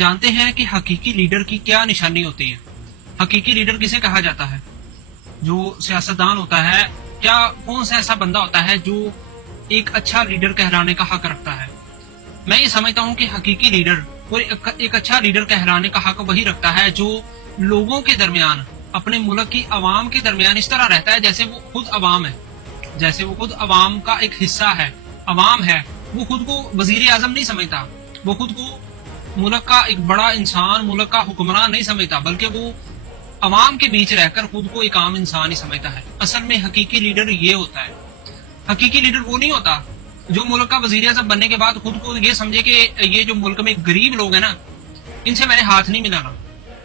جانتے ہیں کہ حقیقی لیڈر کی کیا نشانی ہوتی ہے؟ حقیقی لیڈر کسے کہا جاتا ہے؟ جو سیاستدان ہوتا ہے، کیا کون سا ایسا بندہ ہوتا ہے جو ایک اچھا لیڈر کہلانے کا حق رکھتا ہے؟ میں یہ سمجھتا ہوں کہ حقیقی لیڈر اور ایک اچھا لیڈر کہلانے کا حق وہی رکھتا ہے جو لوگوں کے درمیان، اپنے ملک کی عوام کے درمیان اس طرح رہتا ہے جیسے وہ خود عوام ہے، جیسے وہ خود عوام کا ایک حصہ ہے، عوام ہے۔ وہ خود کو وزیر اعظم نہیں سمجھتا، وہ خود کو ملک کا ایک بڑا انسان، ملک کا حکمران نہیں سمجھتا، بلکہ وہ عوام کے بیچ رہ کر خود کو ایک عام انسان ہی سمجھتا ہے۔ اصل میں حقیقی لیڈر یہ ہوتا ہے۔ حقیقی لیڈر وہ نہیں ہوتا جو ملک کا وزیر اعظم بننے کے بعد خود کو یہ سمجھے کہ یہ جو ملک میں غریب لوگ ہیں نا، ان سے میں نے ہاتھ نہیں ملانا،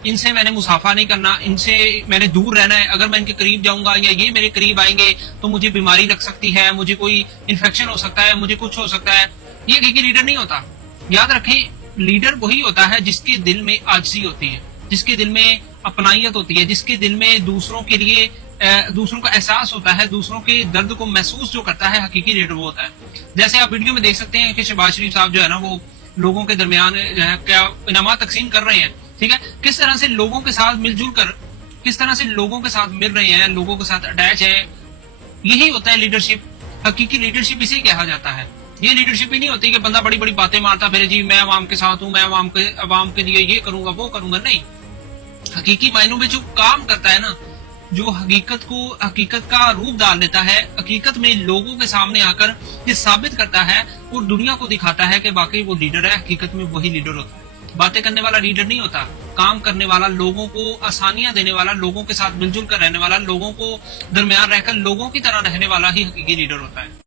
ان سے میں نے مسافہ نہیں کرنا، ان سے میں نے دور رہنا ہے۔ اگر میں ان کے قریب جاؤں گا یا یہ میرے قریب آئیں گے تو مجھے بیماری لگ سکتی ہے، مجھے کوئی انفیکشن ہو سکتا ہے، مجھے کچھ ہو سکتا ہے۔ یہ حقیقی لیڈر نہیں ہوتا۔ یاد رکھیں، لیڈر وہی ہوتا ہے جس کے دل میں عاجزی ہوتی ہے، جس کے دل میں اپنائیت ہوتی ہے، جس کے دل میں دوسروں کے لیے دوسروں کا احساس ہوتا ہے، دوسروں کے درد کو محسوس جو کرتا ہے، حقیقی لیڈر وہ ہوتا ہے۔ جیسے آپ ویڈیو میں دیکھ سکتے ہیں کہ شہباز شریف صاحب جو ہے نا، وہ لوگوں کے درمیان کیا انعامات تقسیم کر رہے ہیں، ٹھیک ہے، کس طرح سے لوگوں کے ساتھ مل جل کر، کس طرح سے لوگوں کے ساتھ مل رہے ہیں، لوگوں کے ساتھ اٹیچ ہے۔ یہی ہوتا ہے لیڈرشپ۔ حقیقی لیڈرشپ اسے کہا جاتا ہے۔ یہ لیڈرشپ ہی نہیں ہوتی کہ بندہ بڑی بڑی باتیں مارتا پھر جی میں عوام کے ساتھ ہوں، میں عوام کے لیے یہ کروں گا وہ کروں گا۔ نہیں، حقیقی معنوں میں جو کام کرتا ہے نا، جو حقیقت کا روپ ڈال دیتا ہے، حقیقت میں لوگوں کے سامنے آ کر یہ ثابت کرتا ہے اور دنیا کو دکھاتا ہے کہ واقعی وہ لیڈر ہے، حقیقت میں وہی لیڈر ہوتا ہے۔ باتیں کرنے والا لیڈر نہیں ہوتا، کام کرنے والا، لوگوں کو آسانیاں دینے والا، لوگوں کے ساتھ مل جل کر رہنے والا، لوگوں کو درمیان رہ کر لوگوں کی طرح رہنے والا ہی حقیقی لیڈر ہوتا ہے۔